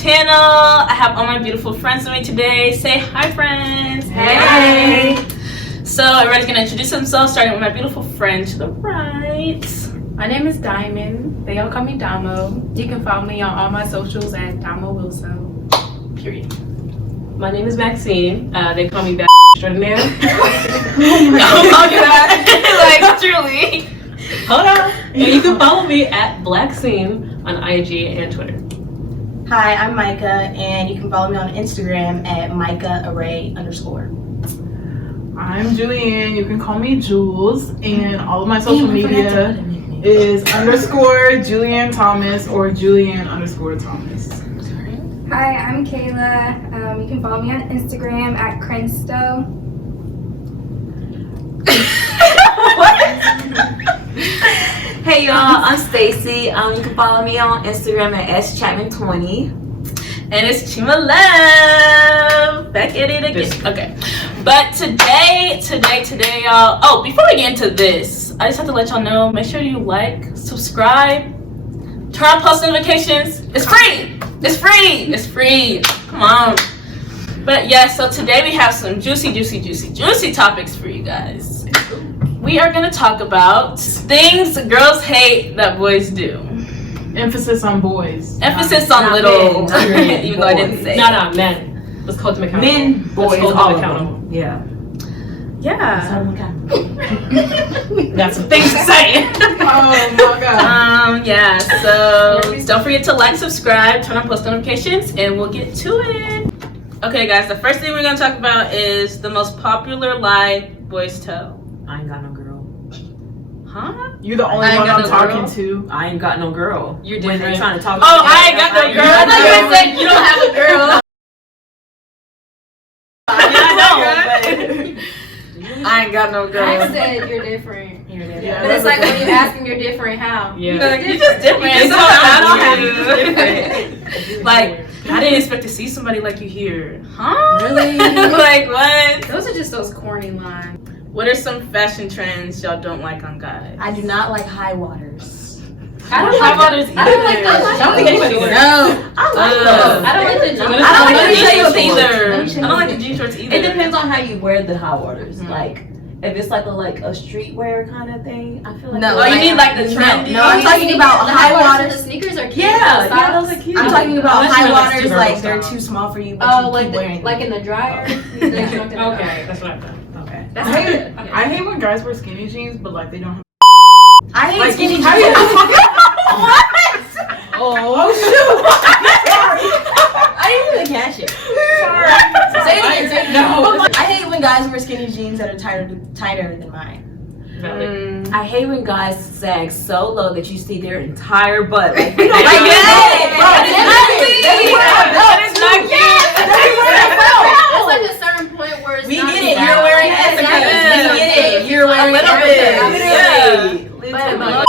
channel. I have all my beautiful friends with me today. Say hi, friends. Hey. So everybody's gonna introduce themselves, starting with my beautiful friend to the right. My name is Diamond. They all call me Damo. You can follow me on all my socials at Damo Wilson. Period. My name is Maxine. They call me Bad Extraordinaire. Oh god. Like truly. Hold on. And you can follow me at Blackscene on IG and Twitter. Hi, I'm Micah, and you can follow me on Instagram at MicahArray_. I'm Julianne. You can call me Jules, and all of my social media is _Julianne Thomas or Julianne_Thomas. Hi, I'm Kayla. You can follow me on Instagram at Crensto. Hey y'all, I'm Stacy. You can follow me on Instagram at @schapman20. And it's Chima Love. Back at it again. Okay. But today, y'all. Oh, before we get into this, I just have to let y'all know, make sure you like, subscribe, turn on post notifications. It's free. It's free. It's free. Come on. But yeah, so today we have some juicy topics for you guys. We are going to talk about things girls hate that boys do. Emphasis on boys. Emphasis on little, men, even though I didn't say. No, men. Let's hold them accountable. Men, boys, Let's hold all them of accountable. them. Yeah. Yeah. Got some things to say. Oh my god. Yeah, so don't forget to like, subscribe, turn on post notifications, and we'll get to it. Okay, guys, the first thing we're going to talk about is the most popular lie boys tell. I ain't got no girl. Huh? You're the only I ain't one got I'm no talking girl. to. I ain't got no girl. You're when different. they trying to talk. Oh, to me, I ain't got no girl. I thought you were saying you don't have a girl. I ain't got no girl. I said you're different. Yeah, But it's like when you ask them you're different, how? Yeah. You're just different. It's So all I don't about have you. Like, I didn't expect to see somebody like you here. Huh? Really? Like, what? Those are just those corny lines. What are some fashion trends y'all don't like on guys? I do not like high waters. I don't High like waters I don't like those. I don't think anybody would. No. I like Uh, those. I don't like the jump. I don't like Let the me show jean you shorts the either. Let me show I don't you like the the jean shorts either. It depends on how you wear the high waters. Mhm. Like, if it's like a streetwear kind of thing, I feel like. No, Oh, you need like the No, trendy? no, I'm talking about the high waters. waters. The sneakers are cute. Yeah, The yeah, socks. those are cute. I'm talking about Unless high you're like waters, Steve like Irwin they're style. too small for you, but Oh, you like keep wearing like them. in the dryer. Okay, that's what I've done. Okay. That's I hate, good. I hate when guys wear skinny jeans, but like they don't have. I hate Like, skinny jeans. how do you- Oh shoot! I didn't even catch it. Say it again. Say it again. No. I hate when guys wear skinny jeans that are tighter than mine. Mm. I hate when guys sag so low that you see their entire butt. Like, I get it. Bro, That is not cute. It's like a certain point where it's We not get it. bad. You're wearing Yes, Ethicas. yes. We get it. You're A wearing little bit. Ethicas. Yeah. But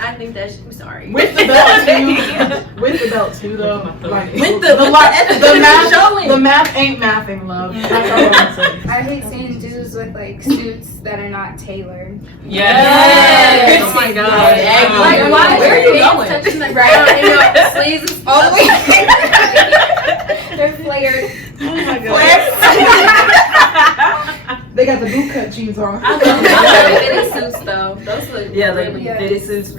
I think that's. I'm sorry. With the belt too. With the belt too, though. Like, With the the math ain't mathing, love. That's all I'm gonna say. I hate seeing dudes with like suits that are not tailored. Yes. Oh my god. Exactly. Like, Where why are are you your going? hands touching the ground and your sleeves is All the way. they're flared. Oh my They got the boot cut jeans on. I love fitted suits though. Those look yeah, like really fitted suits.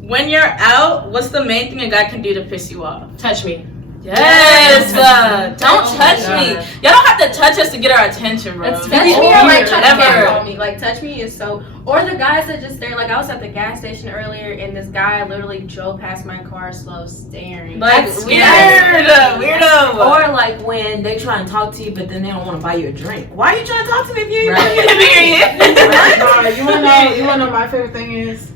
When you're out, what's the main thing a guy can do to piss you off? Touch me. Yes. Don't Oh touch my me. God. Y'all don't have to touch us to get our attention, bro. That's Touch me or like try to Ever. dance on me. Like touch me is so. Or the guys that just stare. Like I was at the gas station earlier and this guy literally drove past my car slow, staring. Like That's weird, weird. weirdo. Or like when they try and talk to you, but then they don't want to buy you a drink. Why are you trying to talk to me if you ain't Right. buying me a drink? Nah, you wanna know my favorite thing is?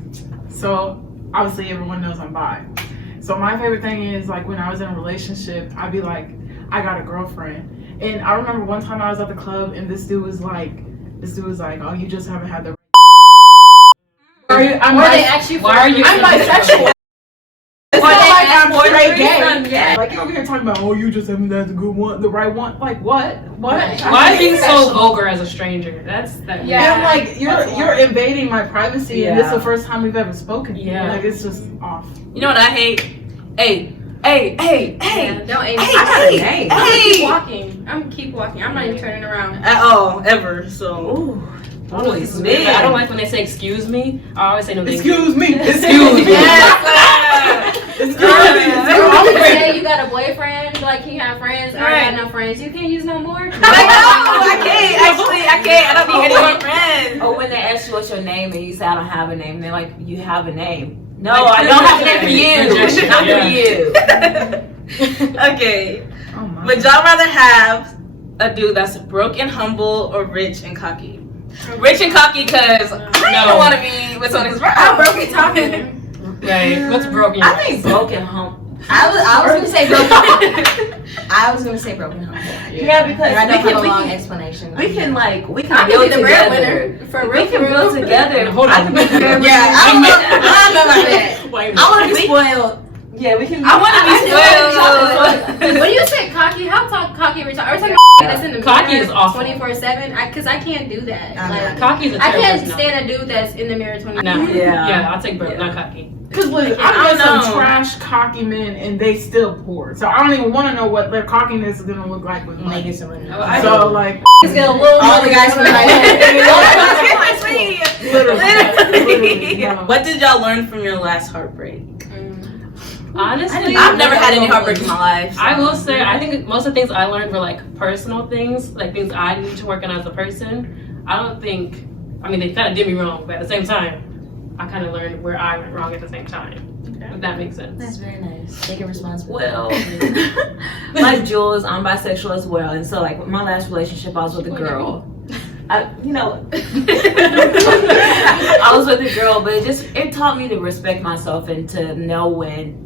So obviously everyone knows I'm bi. So my favorite thing is like when I was in a relationship, I'd be like, I got a girlfriend. And I remember one time I was at the club and this dude was like, oh, you just haven't had the I'm Or they ask you for. Why are you? I'm bisexual. It's Or not they like ask I'm for straight threesome, gay. yeah. Like you're over here talking about, oh, you just haven't had the good one, the right one. Like what? What? Right. Why being so vulgar as a stranger? That's that. Yeah. And like you're invading my privacy, and this is Yeah. the first time we've ever spoken. Yeah. Like it's just off. You know what I hate? Hey, Hey. Yeah, don't aim. I got a name. I'm keep walking. I'm not even turning around. At all, ever. So. Ooh. I don't know if this is weird, but I don't like when they say excuse me. I always say no. Excuse me. Excuse me. Say you got a boyfriend, like you have friends. I Right. got no friends. You can't use no more. I know. I can't. Actually, I can't. I don't need any more friends. Or when they ask you what's your name and you say I don't have a name, they're like, you have a name. No, I don't have a name for you. Projection, Not for you. Okay. Oh my. Would y'all rather have a dude that's broke and humble or rich and cocky? Rich and cocky, cause I don't want to be with someone who's broke. I'm broken talking. Right. What's broken? I think broken home. I was gonna say broken. I was gonna say broken home. Yeah, because And I don't have a we long can, explanation. we can I build can be the together. breadwinner. For real. We can build together. Hold I on. can be the breadwinner. Yeah, I don't know about that. Wait a I want to We- be spoiled. Yeah, we can. I want to be spoiled. When you say cocky, how cocky are we talking? Are we talking that's in the Cocky is awful. 24/7? Because I can't do that. I'm Like, not. Cocky is a I terrible can't personality. stand a dude that's in the mirror 24/7. No. Yeah. Yeah, I'll take broke, not cocky. Cause listen, I I've don't met some know. trash, cocky men, and they still poor. So I don't even want to know what their cockiness is gonna look like with Make money. it someone. So like, Just get a little All the guys from the literally, no. What did y'all learn from your last heartbreak? Honestly, I've never had any heartbreak in my life. so- I will say, I think most of the things I learned were like personal things, like things I need to work on as a person. I don't think, I mean, they kind of did me wrong, but at the same time, I kind of learned where I went wrong at the same time. If that makes sense. That's very nice. Take a responsibility. Well, like Jules, I'm bisexual as well, and so like with my last relationship, I was with a girl. I was with a girl, but it taught me to respect myself and to know when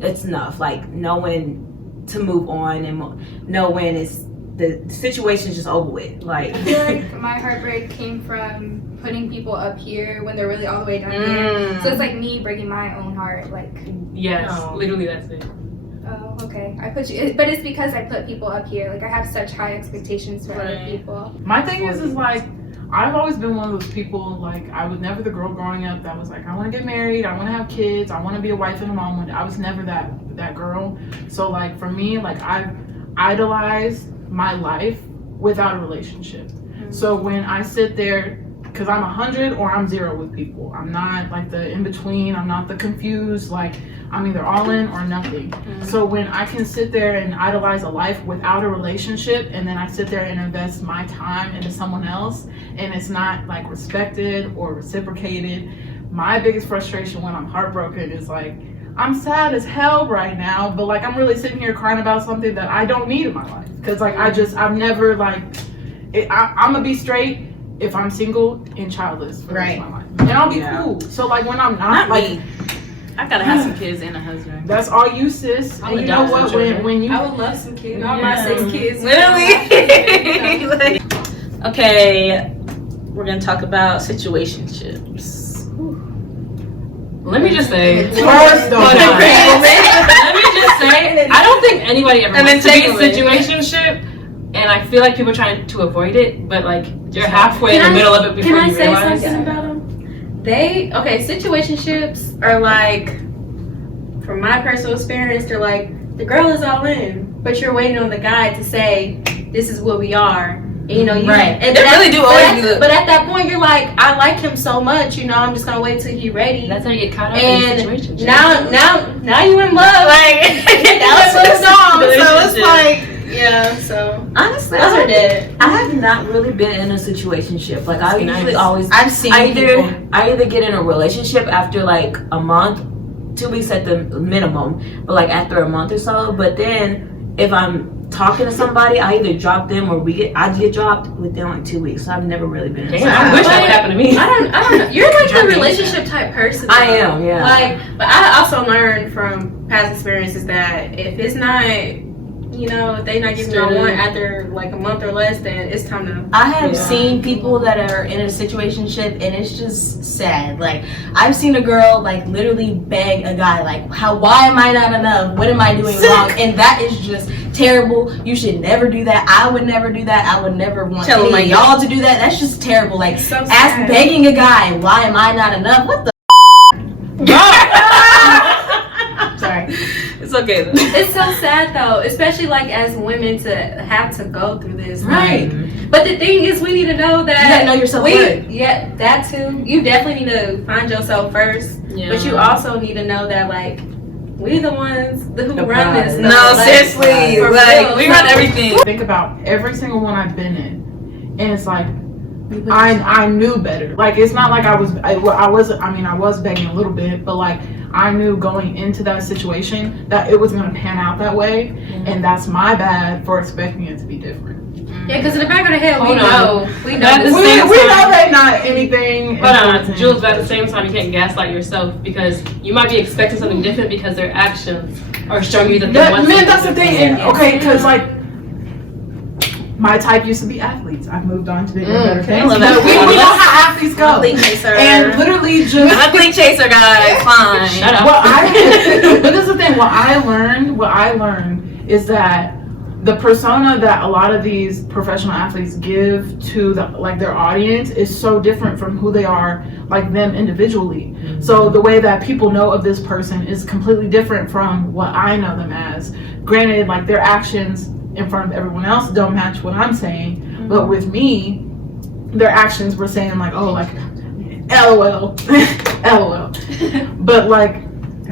it's enough. Like know when to move on and know when the situation's just over with. Like I feel like my heartbreak came from putting people up here when they're really all the way down here. So it's like me breaking my own heart. Like, Yes, No. literally that's it. oh, okay, I put you, but it's because I put people up here. Like I have such high expectations for other Right. people. My thing is like, I've always been one of those people, like, I was never the girl growing up that was like, I want to get married, I want to have kids, I want to be a wife and a mom. I was never that girl. So, like, for me, like, I've idolized my life without a relationship. So when I sit there, because I'm 100 or I'm 0 with people. I'm not, like, the in-between. I'm not the confused. Like, I'm either all in or nothing. So when I can sit there and idolize a life without a relationship, and then I sit there and invest my time into someone else, and it's not like respected or reciprocated, my biggest frustration when I'm heartbroken is like, I'm sad as hell right now, but like I'm really sitting here crying about something that I don't need in my life. Cause like I've never like, I'm gonna be straight if I'm single and childless for the rest of my life. And I'll be cool. So like when I'm not like, me. I gotta have some kids and a husband. that's all you, sis. I'll And you know adopt what? some children. When you I would love some kids. All my 6 kids. Literally. Like, okay, we're gonna talk about situationships. Let me just say, first though, let me just say, I don't think anybody ever And wants to then be in a take it. situationship, and I feel like people are trying to avoid it, but like you're halfway in the middle of it before Can I you say realize. something about them? Situationships are like, from my personal experience, they're like, the girl is all in, but you're waiting on the guy to say, this is what we are. And, you know, you Right. And They really do always do that. But at that point, you're like, I like him so much, you know, I'm just gonna wait till he's ready. That's how you get caught up in And situations. now you in love. Like That was the song. So it's Relationship. like, yeah. So honestly, those are dead. I have not really been in a situationship. Like I usually always I've seen I people. either get in a relationship after like a month, 2 weeks at the minimum, but like after a month or so. But then if I'm talking to somebody, I either drop them or I get dropped within like 2 weeks. So I've never really been. Damn, I wish that would happen to me. I don't know. You're like the relationship type person. I though. am, yeah. Like, but I also learned from past experiences that if it's not, you know, if they not giving you one after like a month or less, then it's time to. I have seen people that are in a situationship and it's just sad. Like I've seen a girl like literally beg a guy like, why am I not enough? What am I doing wrong? And that is just terrible. You should never do that. I would never do that. I would never want Tell any him of y'all to do that. That's just terrible. Like So ask sad. begging a guy, why am I not enough? What the Sorry. It's okay. Okay. Then. It's so sad though, especially like as women to have to go through this. Right. But the thing is, we need to know that You gotta know yourself worth. Yeah, that too. You definitely need to find yourself first. Yeah. But you also need to know that like we the ones who The run prize. this. No, stuff. Like, seriously. for Like real. we run everything. Think about every single one I've been in, and it's like I knew better. Like it's not like I was begging a little bit, but like I knew going into that situation that it was gonna pan out that way, and that's my bad for expecting it to be different. Yeah, because in the back of the head, we Hold on. know We That's this. the same know time. that not anything. But important. Jules, but at the same time, you can't gaslight yourself because you might be expecting something different because their actions are showing you that they want Man, something that's the thing. different. And, okay, because like my type used to be athletes. I've moved on to bigger and better things. love But we athletes. know how athletes go. Athlete chaser. And literally I'm just a clean chaser, guys. Fine. Shut up. but this is the thing. What I learned is that the persona that a lot of these professional athletes give to their audience is so different from who they are, like them individually. So the way that people know of this person is completely different from what I know them as. Granted, like their actions in front of everyone else don't match what I'm saying, but with me, their actions were saying like, oh, like, LOL, LOL. But like,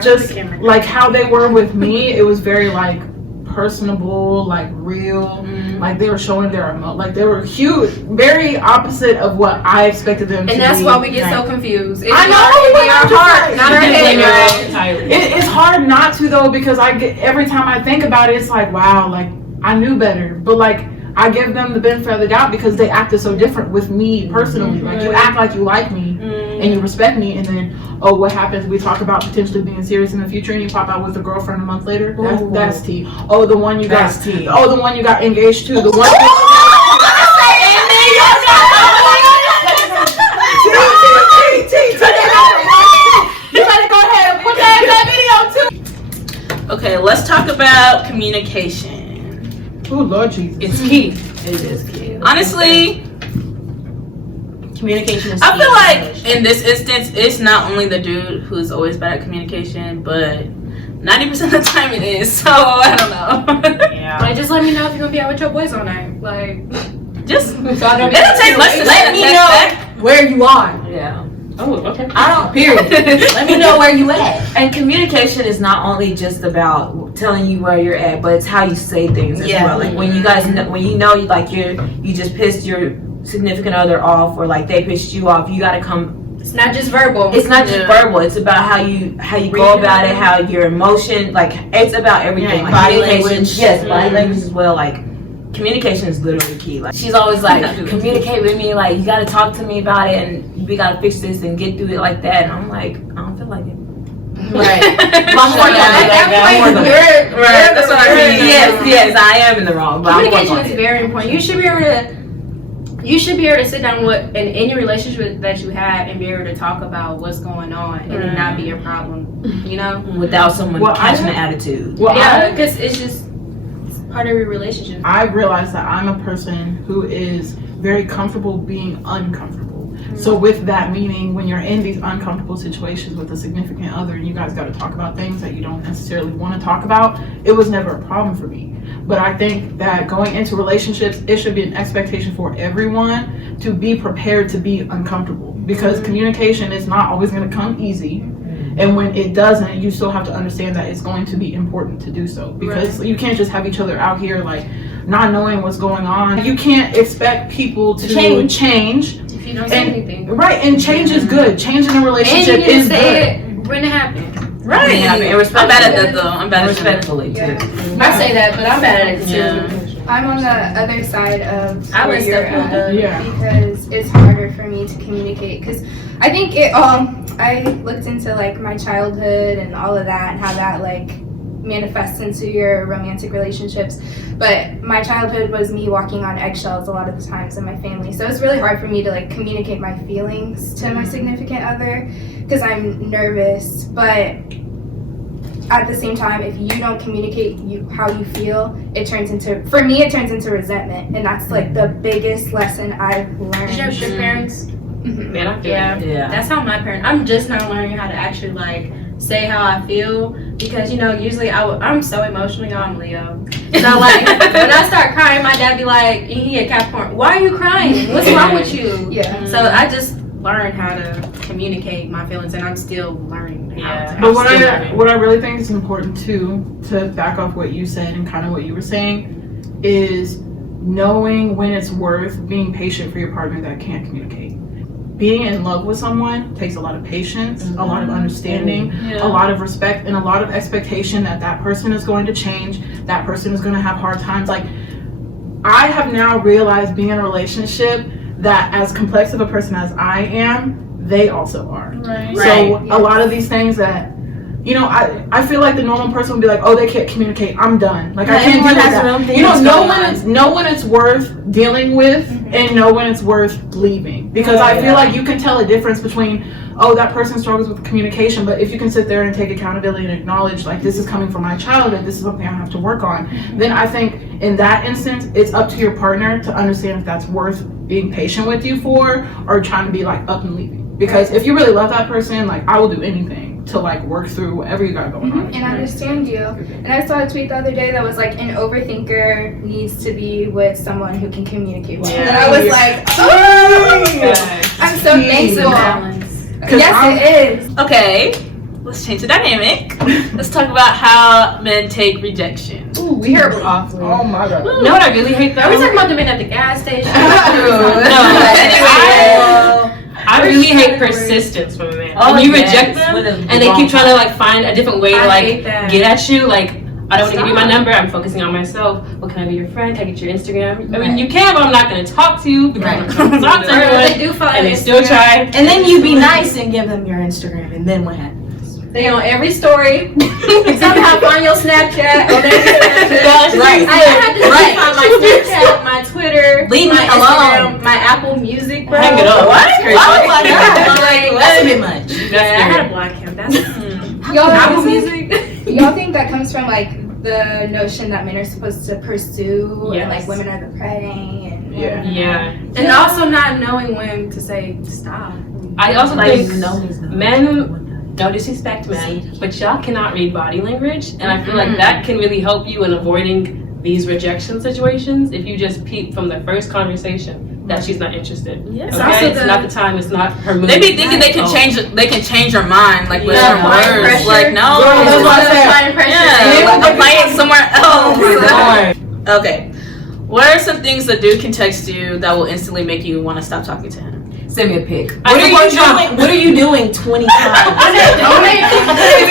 just like how they were with me, it was very like personable, like real, like they were showing their like they were huge, very opposite of what I expected them to be. And that's why we get so confused. It's I know, our but heart, I'm not our just like- head. Blame your girl. own entirely. It's hard not to though, because I get every time I think about it, it's like, wow, like I knew better, but like I give them the benefit of the doubt because they acted so different with me personally. Like you act like you like me and you respect me, and then what happens? We talk about potentially being serious in the future, and you pop out with a girlfriend a month later. That's tea. Oh, the one you got. That's tea. Oh, the one you got engaged to. The one. You better go ahead and put that in that video too. Okay, let's talk about communication. Oh Lord Jesus. It's key. It is key. Honestly, Communication is I key feel in like relationships. in this instance, it's not only the dude who's always bad at communication, but 90% of the time it is. So I don't know. Yeah. Like, just let me know if you're gonna be out with your boys all night. Like, Just so I don't it'll take much to Let say me a text know back. where you are. Yeah. Oh, okay. I don't. Period. Let me know where you at. And communication is not only just about telling you where you're at, but it's how you say things as Yeah. well. Like when you guys, when you know, like you just pissed your significant other off, or like they pissed you off, you gotta come. it's not just verbal. It's not just Yeah. verbal. It's about how you go about it, how your emotion, like it's about everything. Yeah, like body communication- language. Yes, body language as well. Like communication is literally key. Like she's always like, communicate with me. Like you gotta talk to me about it, and we gotta fix this and get through it like that. And I'm like, I don't feel like it. Right. I'm working on it. At that point, Right, that's what I mean. Yes, I am in the wrong. But I'm communication working is on it. very important. You should be able to sit down with in any relationship that you have and be able to talk about what's going on and it not be a problem. You know? Without someone Well, catching the attitude. Well, Yeah, because it's just part of your relationship. I realize that I'm a person who is very comfortable being uncomfortable. So with that meaning, when you're in these uncomfortable situations with a significant other and you guys got to talk about things that you don't necessarily want to talk about, it was never a problem for me. But I think that going into relationships, it should be an expectation for everyone to be prepared to be uncomfortable, because communication is not always going to come easy. And when it doesn't, you still have to understand that it's going to be important to do so, because you can't just have each other out here like not knowing what's going on. You can't expect people to change. If you don't say anything. Right, and change is good. Change in a And relationship you can is say good. it when it happens. Right. Yeah, I mean, I'm bad at that though. I'm bad at that. Respectfully too. I say that, but I'm bad at it too. Yeah. I'm on the other side of I where was you're definitely at, Yeah. because it's harder for me to communicate. Because I think I looked into like my childhood and all of that and how that like manifests into your romantic relationships. But my childhood was me walking on eggshells a lot of the times in my family, so it's really hard for me to like communicate my feelings to my significant other because I'm nervous. But at the same time, if you don't communicate how you feel, it turns into resentment, and that's like the biggest lesson I've learned. Did you have good parents? Mhm. Man, I feel Yeah. Yeah. That's how my parents. I'm just now learning how to actually like say how I feel, because usually I'm so emotional, y'all. I'm Leo. So like when I start crying, my dad be like, he a Capricorn, why are you crying? What's wrong with you? Yeah. So I just learned how to communicate my feelings, and I'm still learning how to. But what I really think is important too, to back off what you said and kind of what you were saying, is knowing when it's worth being patient for your partner that can't communicate. Being in love with someone takes a lot of patience, a lot of understanding, a lot of respect, and a lot of expectation that that person is going to change, that person is going to have hard times. Like, I have now realized being in a relationship that as complex of a person as I am, they also are. Right. So a lot of these things that, I feel like the normal person would be like, oh, they can't communicate, I'm done. Like, I can't deal with that. Know when it's worth dealing with and know when it's worth leaving. Because I feel like you can tell a difference between, oh, that person struggles with communication, but if you can sit there and take accountability and acknowledge, like, this is coming from my childhood, this is something I have to work on, then I think in that instance, it's up to your partner to understand if that's worth being patient with you for, or trying to be like up and leaving. Because if you really love that person, like, I will do anything to like work through whatever you got going on. And understand you. And I saw a tweet the other day that was like, an overthinker needs to be with someone who can communicate well. And I was like, oh, I'm so thankful. Yes, it is. Okay, let's change the dynamic. Let's talk about how men take rejection. Ooh, we hear awfully. Oh my god. You know what I really hate though? Are we talking about the men at the gas station? I really hate persistence from a man. When you reject them and they keep trying to like find a different way to like get at you, like, I don't want to give you my number, I'm focusing on myself. Well, can I be your friend? Can I get your Instagram? I mean, you can, but I'm not going to talk to you because I'm trying to talk to everyone. They do find and they still try. And then you be nice and give them your Instagram, and then what happens? They on every story. Somehow find your Snapchat. Right. I had to find my Snapchat, my Twitter, Leave my me Instagram, alone. my Apple Music, bro. Hang it up. What? Oh my god, Like, that's a bit much. Yeah, I had to block him. That's Y'all Apple Music. y'all think that comes from like the notion that men are supposed to pursue and like women are the prey and Yeah. And also not knowing when to say stop. I also Like, think men, no disrespect, men, but y'all cannot read body language, and I feel like that can really help you in avoiding these rejection situations if you just peep from the first conversation that she's not interested. Yes. Okay, it's not the time. It's not her mood. They be thinking they can change your mind, like with some Applying words. pressure. Like no, That's what I said. Applying pressure. yeah, apply it somewhere else. Lord. Okay, what are some things the dude can text you that will instantly make you want to stop talking to him? Send me a pic. What are you doing 20 times?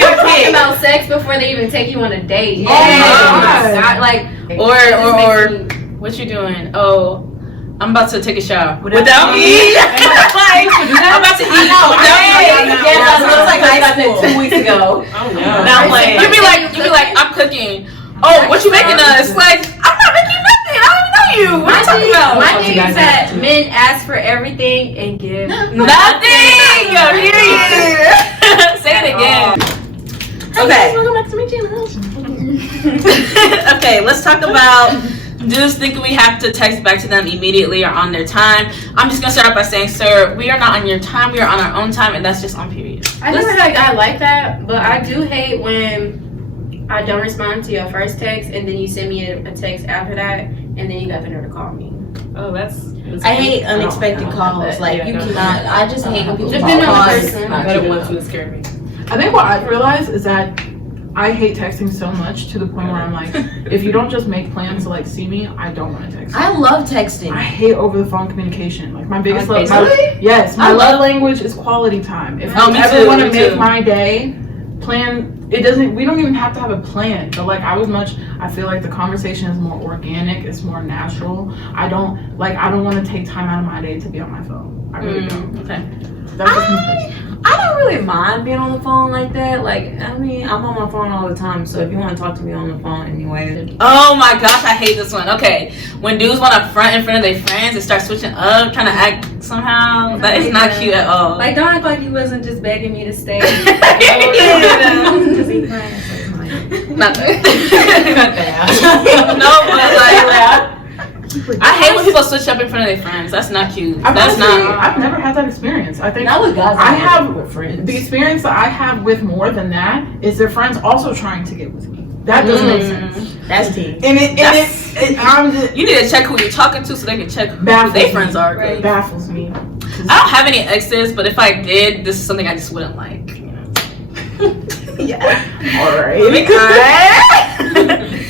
Talking about sex before they even take you on a date. God. Like Or what you doing? Oh, I'm about to take a shower. Without me? Like, I'm about to eat. Yes, I was like high school 2 weeks ago. Oh no. Not playing. You be like, I'm cooking. Oh, what you making us? Like, I'm not making nothing. I don't even know you. What are you talking about? my thing is that men ask for everything and give Nothing. Period. Say it again. Okay. Welcome back to my channel. Okay, let's talk about dudes thinking we have to text back to them immediately or on their time. I'm just gonna start off by saying, sir, we are not on your time, we are on our own time, and that's just on period. I never had a guy like that, but I do hate when I don't respond to your first text and then you send me a text after that and then you got the nerve to call me. Oh, that's. I hate unexpected calls. Like, you cannot. I just hate when people Depending call on the us. person. That one's gonna scare me. I think what I've realized is that I hate texting so much to the point where I'm like, if you don't just make plans to like see me, I don't want to text you. I love texting. I hate over the phone communication. Like my biggest Like love. Facebook? Yes, my love language is quality time. If Oh, you me ever too, want to me make too. my day, plan. It doesn't. We don't even have to have a plan. But like I feel like the conversation is more organic. It's more natural. I don't want to take time out of my day to be on my phone. I really don't. Okay. That's just me. I don't really mind being on the phone like that. Like, I mean, I'm on my phone all the time, so if you want to talk to me on the phone anyway. Oh my gosh, I hate this one. Okay, when dudes want to front in front of their friends and start switching up, trying to act somehow, that is not cute at all. Like, don't act like you wasn't just begging me to stay. Not that. No, but like, super. I hate when people switch up in front of their friends. That's not cute. I've That's not. I've never had that experience. I think Not with guys. I have with friends. the experience that I have with more than that is their friends also trying to get with me. That doesn't make sense. That's tea. I'm just, You need to check who you're talking to so they can check who Baffles their me. friends are. Right. baffles me. I don't have any exes, but if I did, this is something I just wouldn't like. You know? All right.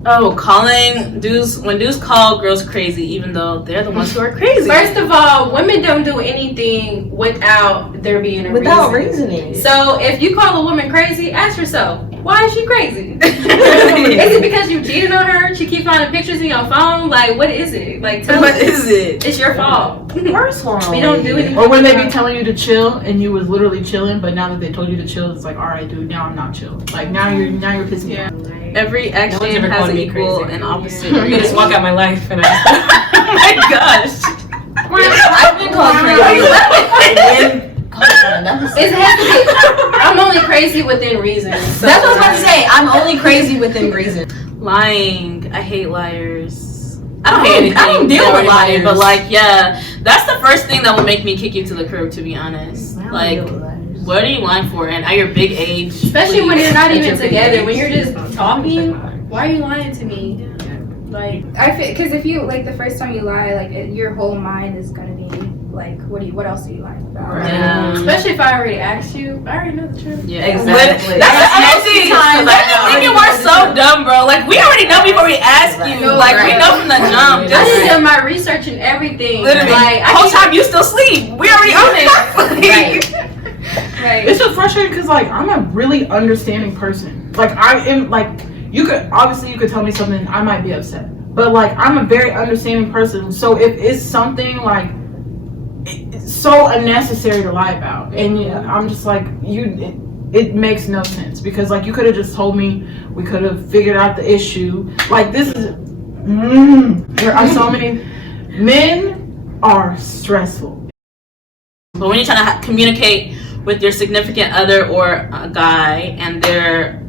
Oh, calling dudes when dudes call girls crazy, even though they're the ones who are crazy. First of all, women don't do anything without there being a Without reason. reasoning. So if you call a woman crazy, ask yourself, why is she crazy? Is it because you cheated on her? She keep finding pictures in your phone? Like, what is it? Like, tell What us. is it? It's your fault. Personally. We don't do anything. Or when they be telling you to chill and you was literally chilling, but now that they told you to chill, it's like, all right, dude, now I'm not chill. Like now you're pissing me off. Every No one's action ever has called an me equal crazy. and opposite. You can just walk out my life and I Oh my gosh. I've been called crazy. It has to be. I'm only crazy within reason. So That's what I was about to say. I'm only crazy within reason. Lying. I hate liars. I don't hate anything. I don't deal with everybody, liars. but like, yeah, that's the first thing that will make me kick you to the curb. To be honest, like, what are you lying for? And at your big age, especially when you're not At even your big together, age. when you're just talking, why are you lying to me? Like, I feel because if you like the first time you lie, like your whole mind is gonna be like, what else are you lying about? Yeah. especially if I already asked you, I already know the truth. Yeah, Exactly. That's the other thing. times Like, I thinking already we're know the so truth. dumb, bro. Like, we already know before we ask you. No, Like, we right. know from the jump. I Just just done my research and everything. literally, Like, the whole time you still sleep. We already own it. Right. It's just frustrating because like I'm a really understanding person. Like I am like you could tell me something, I might be upset, but like I'm a very understanding person. So if it's something like it's so unnecessary to lie about, and I'm just like it makes no sense because like you could have just told me, we could have figured out the issue. Like this is there are so many men are stressful. But when you're trying to communicate with your significant other or a guy and they're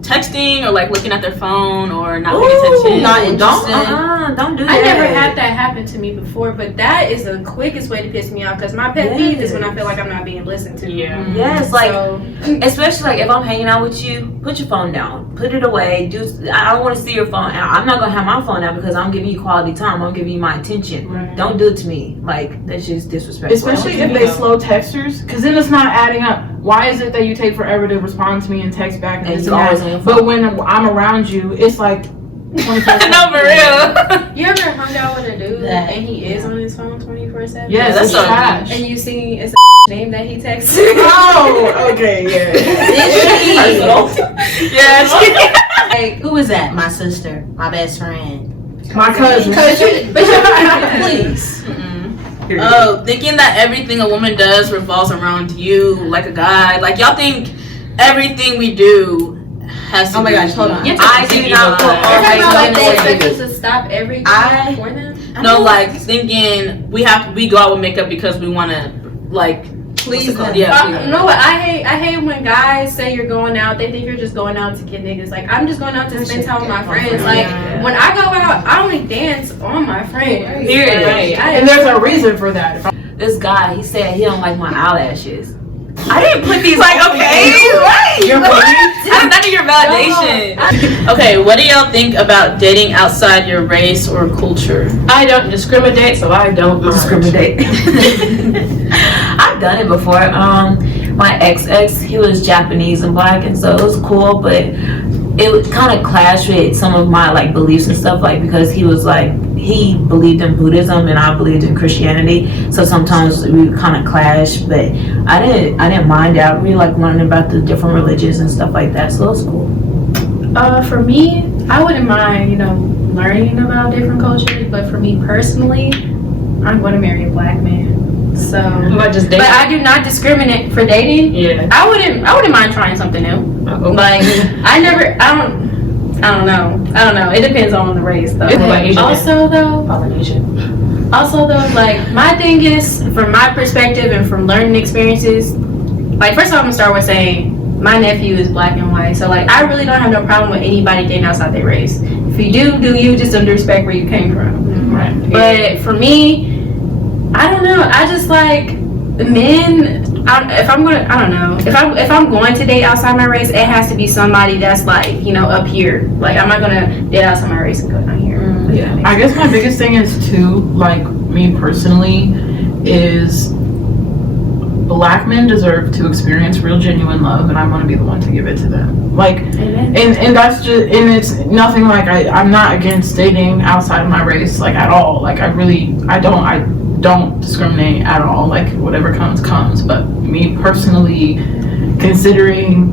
texting or like looking at their phone or not paying attention, not Don't, interested. don't do that. I never had that happen to me before, but that is the quickest way to piss me off because my pet peeve is when I feel like I'm not being listened to. Yeah. Yes, like So, especially like if I'm hanging out with you, put your phone down, put it away. I don't want to see your phone. I'm not gonna have my phone out because I'm giving you quality time. I'm giving you my attention. Right. Don't do it to me. Like that's just disrespectful. Especially if they slow texters, because then it's not adding up. Why is it that you take forever to respond to me and text back and And this you and always that? on your phone. But when I'm around you, it's like 24 no, for real. you ever hung out with a dude That- and he is on his phone 24/7? Yes, that's that's so trash. And you see it's name that he texted. Oh, okay, yeah. Yeah. Like, who is that? My sister, my best friend. My cousin. Please. Oh, thinking that everything a woman does revolves around you, like a guy. Like y'all think everything we do has to. Oh my do gosh, with hold you. on. I do not put all You're talking about like they my expect us to stop everything I- for them? No, like thinking we go out with makeup because we want to, like, Please what's it called? them. Yeah. You know what I hate when guys say you're going out, they think you're just going out to get niggas. Like, I'm just going out to spend time with my friends. Like, when I go out, I only dance on my friends. Period. Like, And there's a reason for that. If I- This guy, he said he don't like my eyelashes. I didn't put these Like, okay, right. You're That's none of your validation. Okay, what do y'all think about dating outside your race or culture? I don't discriminate, so I don't discriminate. I've done it before. My ex, he was Japanese and black, and so it was cool, but it would kind of clash with some of my like beliefs and stuff, like because he was like he believed in Buddhism and I believed in Christianity, so sometimes we would kind of clash. But I didn't mind it. I really like learning about the different religions and stuff like that, so it was cool. For me, I wouldn't mind, learning about different cultures, but for me personally, I'm going to marry a black man. So, Not just but dating. I do not discriminate for dating. Yeah. I wouldn't mind trying something new. Like, I don't know. It depends on the race, though. It's like Asian. Also, though, Polynesian. like, my thing is, from my perspective and from learning experiences, like, first of all, I'm gonna start with saying my nephew is black and white, so like, I really don't have no problem with anybody dating outside their race. If you do you just don't respect where you came from. Right. But for me, I don't know. I just like men. If I'm going to date outside my race, it has to be somebody that's like, you know, up here. Like, I'm not gonna date outside my race and go down here. Yeah. I guess my biggest thing is too, like me personally, is black men deserve to experience real genuine love, and I want to be the one to give it to them. Like, and that's just, and it's nothing like I'm not against dating outside of my race, like, at all. Like, I don't discriminate at all. Like, whatever comes. But me personally, considering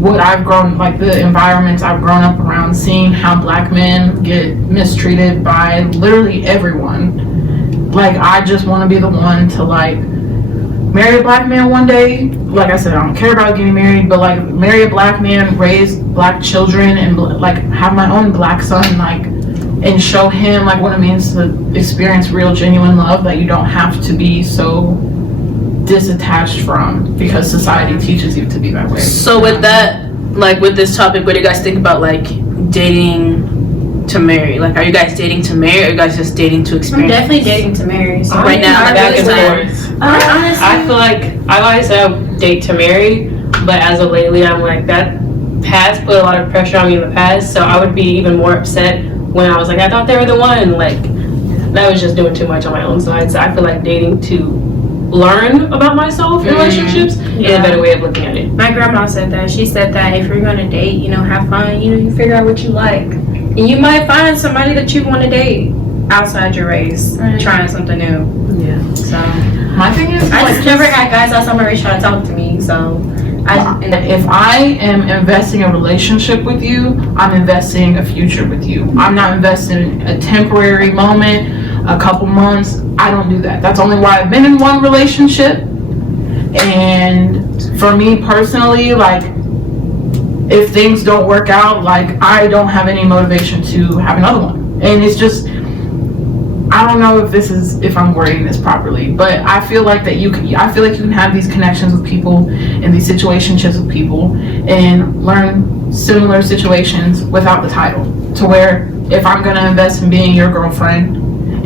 what I've grown, like the environments I've grown up around, seeing how black men get mistreated by literally everyone, like, I just want to be the one to, like, marry a black man one day. Like I said, I don't care about getting married, but, like, marry a black man, raise black children, and, like, have my own black son, like, and show him, like, what it means to experience real genuine love, that you don't have to be so disattached from because society teaches you to be that way. So with that, like, with this topic, what do you guys think about, like, dating to marry? Like, are you guys dating to marry, or are you guys just dating to I'm experience? definitely dating to marry. So Right now, I'm back and really forth. honestly, I feel like I've always said date to marry, but as of lately, I'm like, that has put a lot of pressure on me in the past, so I would be even more upset when I was like, I thought they were the one. Like, that was just doing too much on my own side. So I feel like dating to learn about myself in relationships is a better way of looking at it. my grandma said that. She said that if you're gonna date, you know, have fun. You know, you figure out what you like, and you might find somebody that you want to date outside your race, trying something new. Yeah. So My thing is, I like, just never had guys outside my race trying to talk to me. So if I am investing a relationship with you, I'm investing a future with you. I'm not investing a temporary moment, a couple months. I don't do that. That's only why I've been in one relationship. And for me personally, like, if things don't work out, like, I don't have any motivation to have another one. And it's just, I don't know if I'm wording this properly, but I feel like you can have these connections with people and these situationships with people and learn similar situations without the title. To where if I'm gonna invest in being your girlfriend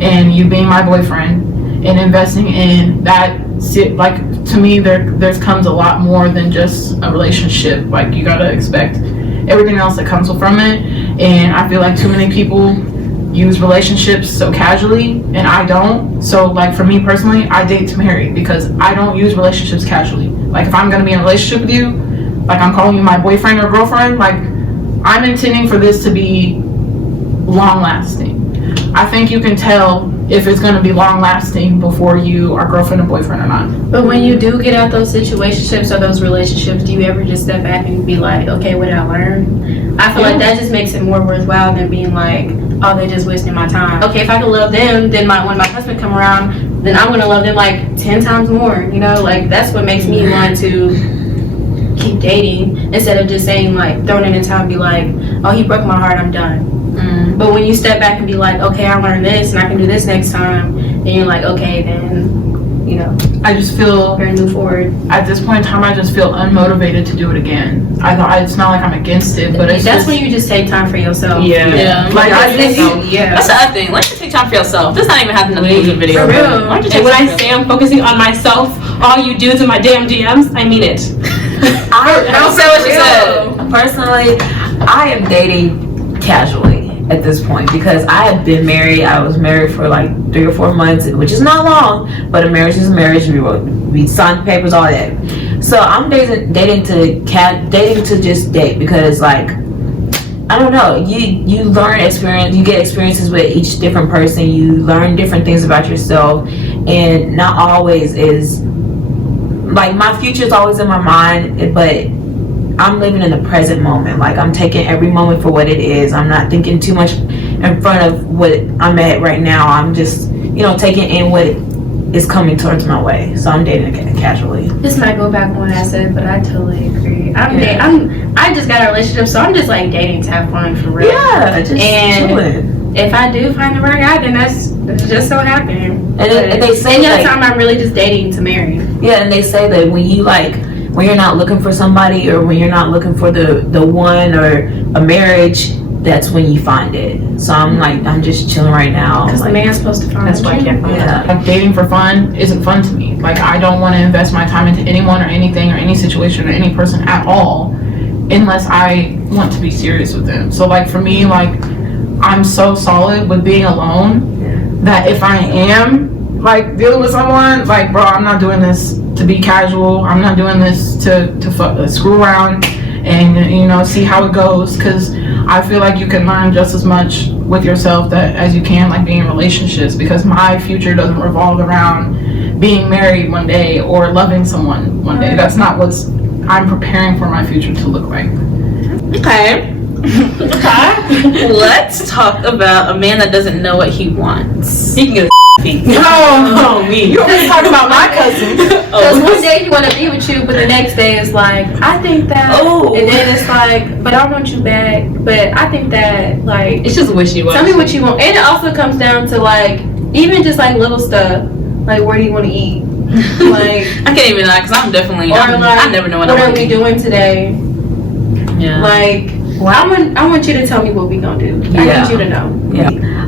and you being my boyfriend and investing in that, like, to me there's comes a lot more than just a relationship. Like, you gotta expect everything else that comes from it. And I feel like too many people use relationships so casually, and I don't. So, like, for me personally, I date to marry because I don't use relationships casually. Like, if I'm gonna be in a relationship with you, like, I'm calling you my boyfriend or girlfriend, like, I'm intending for this to be long lasting. I think you can tell if it's gonna be long lasting before you are girlfriend or boyfriend or not. But when you do get out those situationships or those relationships, do you ever just step back and be like, okay, what did I learn? I feel like that just makes it more worthwhile than being like, oh, they just wasting my time. Okay, if I can love them, then when my husband come around, then I'm gonna love them like 10 times more. You know, like, that's what makes me want to keep dating instead of just saying, like, throwing it in time and be like, oh, he broke my heart, I'm done. But when you step back and be like, okay, I learned this and I can do this next time, then you're like, okay, then, you know, I just feel we're gonna move forward. at this point in time, I just feel unmotivated to do it again. It's not like I'm against it, but it's That's just, when you just take time for yourself. Yeah. like, I just, That's the other thing. Why don't you take time for yourself? This not even having to lose a video. For real. Why don't you And take when time I for say I'm focusing on myself, all you dudes in my damn DMs, I mean it. Don't say what she said. Personally, I am dating casually at this point because I have been married. I was married for like 3 or 4 months, which is not long, but a marriage is a marriage. We signed papers, all that. So I'm dating to just date because, like, I don't know. You learn experience. You get experiences with each different person. You learn different things about yourself, and not always is like my future is always in my mind, but I'm living in the present moment. Like, I'm taking every moment for what it is. I'm not thinking too much in front of what I'm at right now. I'm just, taking in what is coming towards my way. So I'm dating casually. This might go back on what I said, but I totally agree. I just got a relationship, so I'm just like dating to have fun for real. Yeah, just And chilling. if I do find the right guy, then that's just so happening. And they say, any other like, time, I'm really just dating to marry. yeah, and they say that when you're not looking for somebody, or when you're not looking for the one or a marriage, that's when you find it. So I'm just chilling right now. Because the man's supposed to find That's why I can't find Yeah. Like, dating for fun isn't fun to me. Like, I don't want to invest my time into anyone or anything or any situation or any person at all unless I want to be serious with them. So like for me, like I'm so solid with being alone that if I am like dealing with someone, like bro, I'm not doing this to be casual. I'm not doing this to screw around and see how it goes, because I feel like you can learn just as much with yourself as you can like being in relationships, because my future doesn't revolve around being married one day or loving someone one day. That's not what's I'm preparing for my future to look like. Okay. Let's talk about a man that doesn't know what he wants. He can get a feet. No, me. You always talking about my cousin. Because one day he want to be with you, but the next day it's like, I think that. Oh. And then it's like, but I want you back. But I think that, like, It's just wishy-washy. tell me what you want. And it also comes down to, like, even just, like, little stuff. Like, where do you want to eat? Like, I can't even know, because I'm definitely, or I like, never know what what are I'm we doing. doing today? Yeah. Like, I want you to tell me what we gonna do. I Yeah. need you to know.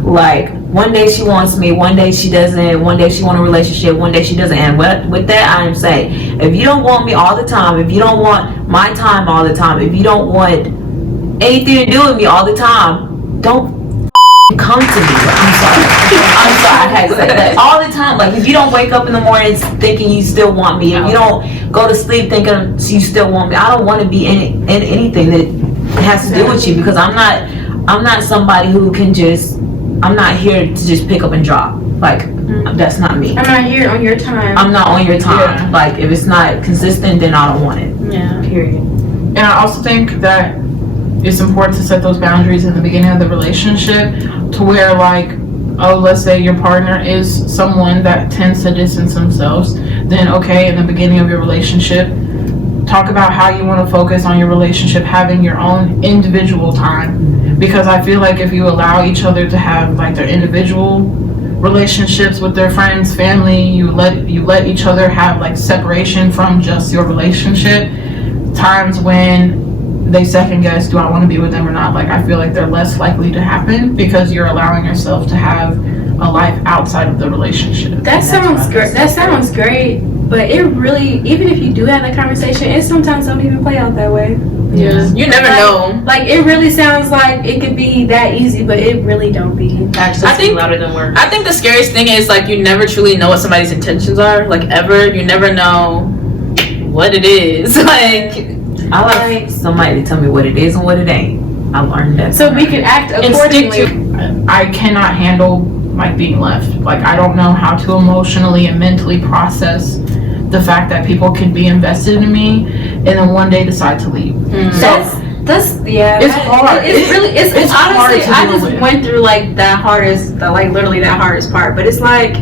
Like one day she wants me, one day she doesn't, one day she want a relationship, one day she doesn't. And with that I'm saying, if you don't want me all the time, if you don't want my time all the time, if you don't want anything to do with me all the time, don't come to me. I'm sorry, I had to say that all the time. Like if you don't wake up in the mornings thinking you still want me, if you don't go to sleep thinking you still want me, I don't want to be in anything that has to do with you, because I'm not somebody who can just, I'm not here to just pick up and drop. Like that's not me. I'm not here on your time. I'm not on your time. Yeah. Like if it's not consistent, then I don't want it. Yeah. Period. And I also think that it's important to set those boundaries in the beginning of the relationship, to where like, oh, let's say your partner is someone that tends to distance themselves, then okay, in the beginning of your relationship, talk about how you want to focus on your relationship, having your own individual time. Because I feel like if you allow each other to have like their individual relationships with their friends, family, you let each other have like separation from just your relationship, times when they second guess, do I want to be with them or not, like I feel like they're less likely to happen, because you're allowing yourself to have a life outside of the relationship. That sounds great. That sounds great. But it really, even if you do have that conversation, it sometimes don't even play out that way. Yeah. You never know. Like it really sounds like it could be that easy, but it really don't be. Actions I think- speak louder than words. I think the scariest thing is like you never truly know what somebody's intentions are. Like ever. You never know what it is. Like I like somebody to tell me what it is and what it ain't. I learned that. So we can act accordingly. I cannot handle like being left. Like I don't know how to emotionally and mentally process the fact that people can be invested in me and then one day decide to leave. That's yeah. It's hard. It's really it's hard honestly to I deal just with. went through like literally that hardest part. But it's like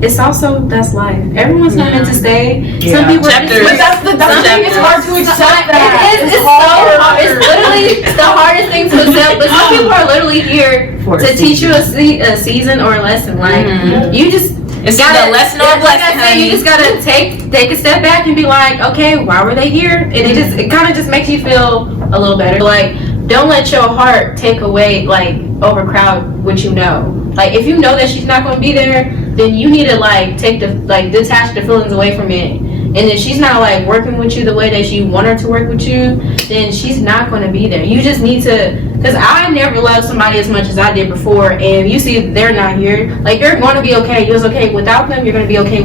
it's also that's life. Everyone's not meant to stay. Yeah. Some people are Chapters. just, But that's the thing, it's hard to accept that. It is. It's so hard. It's literally the hardest thing to accept. But some people are literally here For a to teach you a season or a lesson. Like you just it's either a lesson or a like blessing, I said, you honey. just gotta take a step back and be like, okay, why were they here? And it kind of just makes you feel a little better. Like, don't let your heart take away, like, overcrowd what you know. Like, if you know that she's not gonna be there, then you need to like detach the feelings away from it. And if she's not like working with you the way that you want her to work with you, then she's not going to be there. You just need to, because I never loved somebody as much as I did before, and you see they're not here, like you're going to be okay. You was okay without them, you're going to be okay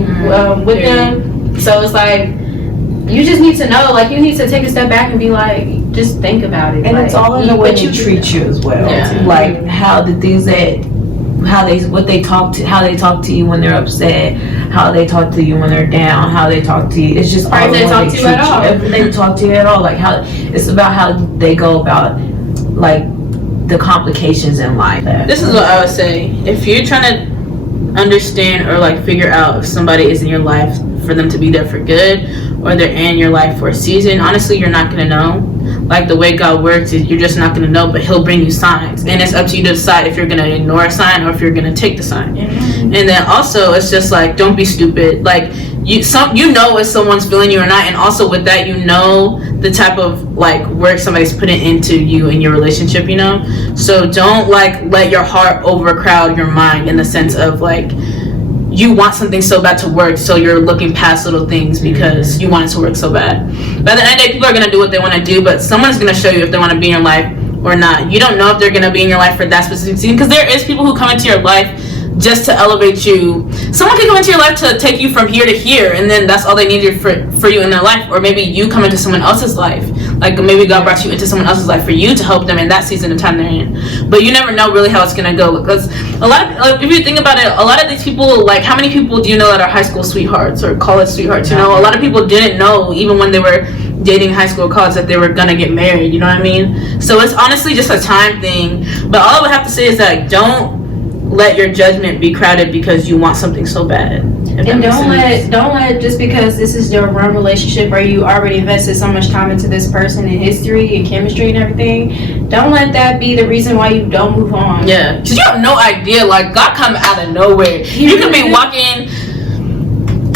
with them. So it's like you just need to know, like you need to take a step back and be like, just think about it. And like, it's all in the way what they treat you as well. Yeah. Like how the things that how they talk to you when they're upset, how they talk to you when they're down, how they talk to you. It's just Or all if the they way talk to you at all. If they talk to you at all, like how it's about how they go about like the complications in life. This is what I would say. If you're trying to understand or like figure out if somebody is in your life for them to be there for good, or they're in your life for a season, honestly, you're not gonna know. Like the way God works is you're just not gonna know, but He'll bring you signs, and it's up to you to decide if you're gonna ignore a sign or if you're gonna take the sign. And then also, it's just like, don't be stupid. Like you know if someone's feeling you or not, and also with that you know the type of like work somebody's putting into you in your relationship, you know. So don't like let your heart overcrowd your mind in the sense of like you want something so bad to work, so you're looking past little things because you want it to work so bad. But at the end of the day, people are gonna do what they want to do, but someone's gonna show you if they want to be in your life or not. You don't know if they're gonna be in your life for that specific season, because there is people who come into your life just to elevate you. Someone can come into your life to take you from here to here, and then that's all they needed for you in their life. Or maybe you come into someone else's life, like maybe God brought you into someone else's life for you to help them in that season of time they're in. But you never know really how it's gonna go, because a lot of, like, if you think about it, a lot of these people, like how many people do you know that are high school sweethearts or college sweethearts? You know, a lot of people didn't know even when they were dating high school or college that they were gonna get married, you know what I mean? So it's honestly just a time thing. But all I would have to say is that don't let your judgment be crowded because you want something so bad. And don't let just because this is your one relationship or you already invested so much time into this person and history and chemistry and everything, don't let that be the reason why you don't move on. Yeah, because you have no idea, like God come out of nowhere. You could be walking,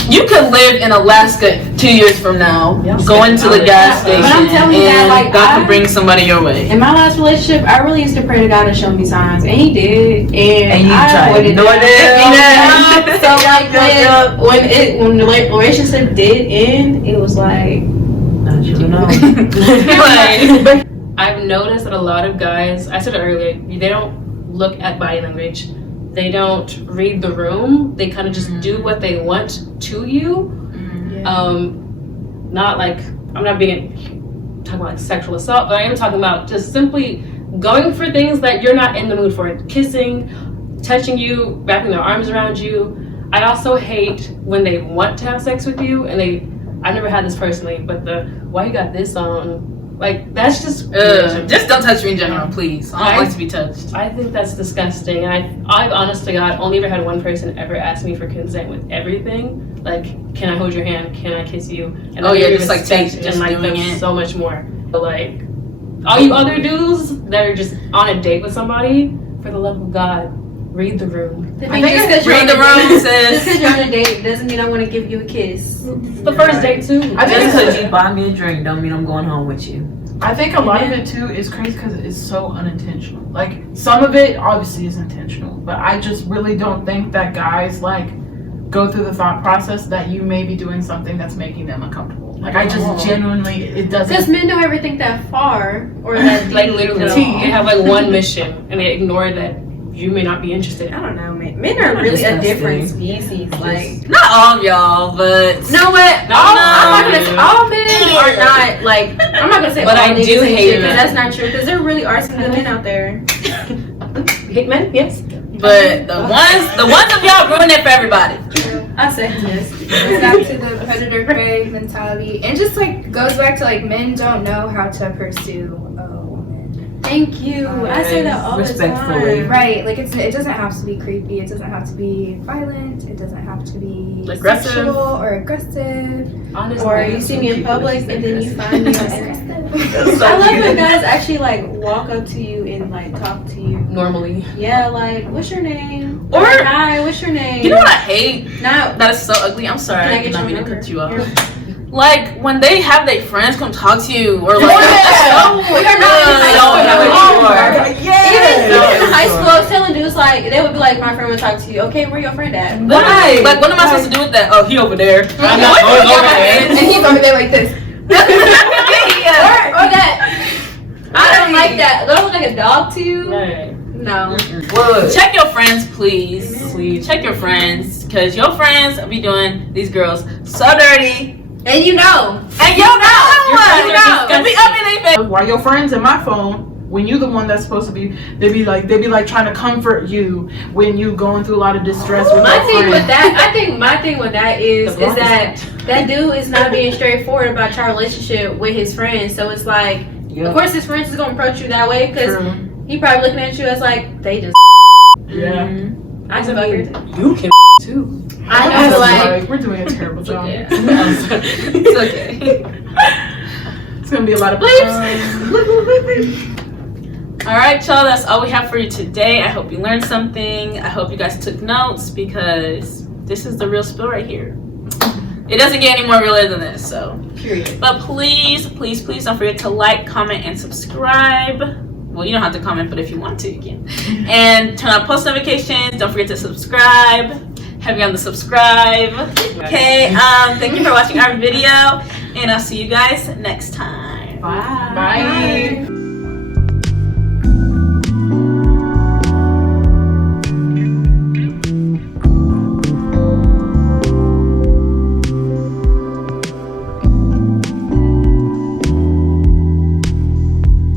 you could live in Alaska 2 years from now, going to the gas station, but I'm telling you and that, like, God could bring somebody your way. In my last relationship, I really used to pray to God to show me signs, and He did. And you I tried. avoided No, that. it didn't. So like when the relationship did end, it was like, Not you know. Like, I've noticed that a lot of guys, I said it earlier, they don't look at body language. They don't read the room. They kind of just do what they want to you. Not like, I'm not talking about like sexual assault, but I am talking about just simply going for things that you're not in the mood for. Kissing, touching you, wrapping their arms around you. I also hate when they want to have sex with you and I've never had this personally, but why you got this on? Like, that's just don't touch me in general, please. I don't like to be touched. I think that's disgusting. And I've honest to God only ever had one person ever ask me for consent with everything. Like, can I hold your hand? Can I kiss you? And Just like just doing it. so much more. But like, all you other dudes that are just on a date with somebody, for the love of God, read the room. I think just because Read the room, just sis. because you're on a date doesn't mean I want to give you a kiss. It's the first date too. I think Just because you buy me a drink don't mean I'm going home with you. I think a lot of it too is crazy because it's so unintentional. Like some of it obviously is intentional, but I just really don't think that guys like go through the thought process that you may be doing something that's making them uncomfortable. Like I just genuinely, it doesn't. Because men don't ever think that far or that Like deep. literally, No. they have like one mission and they ignore that you may not be interested. I don't know, man. Men are really a Disgusting. different species. Like, Not all of y'all, but no, what? No, I'm not gonna. no. All men are not like. I'm not gonna say But all I niggas do ain't hate shit, 'cause men. that's not true. Because there really are some good men out there. Hate men? Yes. the ones of y'all ruin it for everybody. I say yes. Goes back to the predator prey mentality, and just like goes back to like men don't know how to pursue a woman. Thank you. I say that all the Respectfully. time. Right, like it doesn't have to be creepy. It doesn't have to be violent. It doesn't have to be Aggressive. sexual or aggressive. Honestly, Or you see me in public and then you find me on Instagram. Aggressive. I love when guys actually like walk up to you and like talk to you. normally. Yeah, like, what's your name? Or- Like, hi, what's your name? You know what I hate? Not. That is so ugly. I'm sorry. Can I I get did not your mean to number? cut you off. Yeah. Like when they have their friends come talk to you, or like We are not in high school. Even in high school, I was telling dudes like they would be like, my friend would talk to you. Okay, where your friend at? Why? Like what am I supposed to do with that? Oh, he over there. I know. And he's over there like this. Or that. I don't like that. Do I look like a dog to you? Right. No. What? Check your friends, please. Please check your friends, cause your friends be doing these girls so dirty, And you know. and you know Your friends are It be up in their face. While your friends in my phone, when you the one that's supposed to be, they be like trying to comfort you when you going through a lot of distress with My your thing friend. with that, I think my thing with that is The block that dude is not being straightforward about your relationship with his friends. So it's like, of course, his friends is gonna approach you that way because True. he probably looking at you as like they just. Yeah. I can fuck her. You can too. I I'm know, like. sorry, we're doing a terrible job. Yeah. It's okay. It's gonna be a lot of All right, y'all. That's all we have for you today. I hope you learned something. I hope you guys took notes because this is the real spill right here. It doesn't get any more realer than this, so. Period. But please, please, please don't forget to like, comment, and subscribe. Well, you don't have to comment, but if you want to, you can. And turn on post notifications. Don't forget to subscribe. Heavy on the subscribe. Okay, thank you for watching our video, and I'll see you guys next time. Bye. Bye.